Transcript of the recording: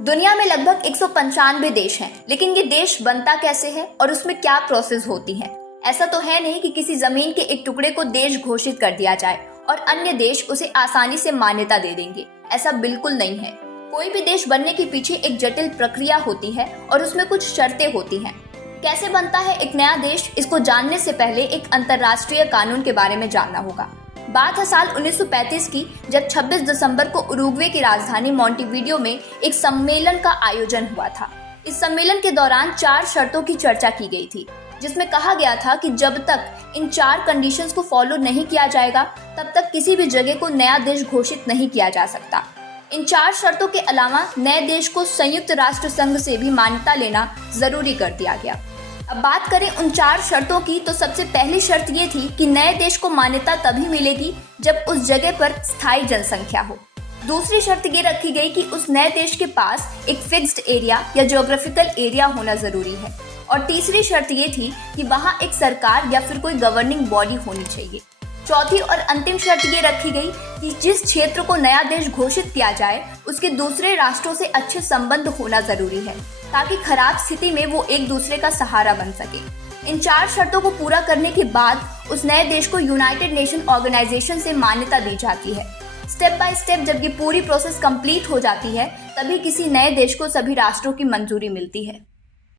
दुनिया में लगभग 195 देश हैं, लेकिन ये देश बनता कैसे है और उसमें क्या प्रोसेस होती है। ऐसा तो है नहीं कि किसी जमीन के एक टुकड़े को देश घोषित कर दिया जाए और अन्य देश उसे आसानी से मान्यता दे देंगे। ऐसा बिल्कुल नहीं है। कोई भी देश बनने के पीछे एक जटिल प्रक्रिया होती है और उसमें कुछ शर्तें होती हैं। कैसे बनता है एक नया देश, इसको जानने से पहले एक अंतर्राष्ट्रीय कानून के बारे में जानना होगा। बात है साल 1935 की, जब 26 दिसंबर को उरुग्वे की राजधानी मॉन्टेविडियो में एक सम्मेलन का आयोजन हुआ था। इस सम्मेलन के दौरान 4 शर्तों की चर्चा की गई थी, जिसमें कहा गया था कि जब तक इन 4 कंडीशंस को फॉलो नहीं किया जाएगा, तब तक किसी भी जगह को नया देश घोषित नहीं किया जा सकता। इन 4 शर्तों के अलावा नए देश को संयुक्त राष्ट्र संघ से भी मान्यता लेना जरूरी कर दिया गया। अब बात करें उन 4 शर्तों की, तो सबसे पहली शर्त ये थी कि नए देश को मान्यता तभी मिलेगी जब उस जगह पर स्थायी जनसंख्या हो। दूसरी शर्त ये रखी गई कि उस नए देश के पास एक फिक्स्ड एरिया या ज्योग्राफिकल एरिया होना जरूरी है। और तीसरी शर्त ये थी कि वहाँ एक सरकार या फिर कोई गवर्निंग बॉडी होनी चाहिए। चौथी और अंतिम शर्त ये रखी गई कि जिस क्षेत्र को नया देश घोषित किया जाए, उसके दूसरे राष्ट्रों से अच्छे संबंध होना जरूरी है, ताकि खराब स्थिति में वो एक दूसरे का सहारा बन सके। इन 4 शर्तों को पूरा करने के बाद उस नए देश को यूनाइटेड नेशन ऑर्गेनाइजेशन से मान्यता दी जाती है। स्टेप बाय स्टेप जब ये पूरी प्रोसेस कंप्लीट हो जाती है, तभी किसी नए देश को सभी राष्ट्रों की मंजूरी मिलती है।